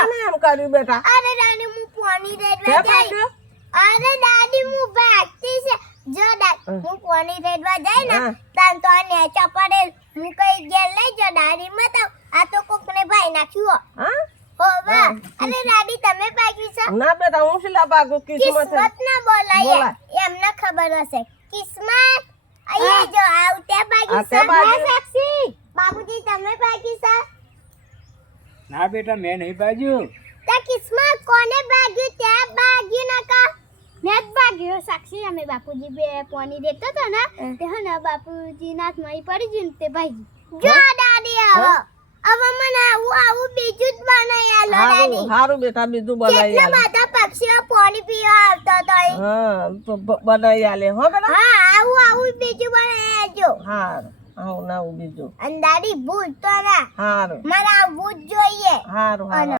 તને એમ કર્યું બેટા અરે દાદી હું પાણી રેડવા જાય અરે દાદી હું ભાગતી છે જો દાદી હું પાણી રેડવા જાય ને તાન તો આ નેચા પડે હું કઈ ગેલ લઈ જો દાદી મત આ તો કોકને ભાઈ નાખ્યું હા હોવા અરે દાદી તમે ભાગી છો ના બેટા હું શીલા ભાગુ કિસ્મત કિસ્મત ના બોલાય એમને ખબર હશે કિસ્મત અહીંયા જો આવતે ભાગી છે સાક્ષી બાબુજી તમે ભાગી છો ના બેટા મેં નહીં ભાગ્યું તે કિસ્મત કોને ભાગ્યું તે ભાગ્યું નકા મેં જ ભાગ્યો સાક્ષી અમે બાપુજી બે પાણી દેતો તો ને તે હને બાપુજી નાથ માં પડી ગયું તે ભાગી જો દાદી હવે મને આવું બીજું જ બનાવી આલો દાદી હારું બેટા બીજું બનાવી કેટલા બધા પક્ષીઓ પાણી પીવા આવતા તો હા બનાવી આલે હો બેટા હા આવું બીજું બનાવી આજો હારું આવું ના બીજું અને દાદી ભૂત તો ના હારું મારા ભૂત જોઈએ હારું હારું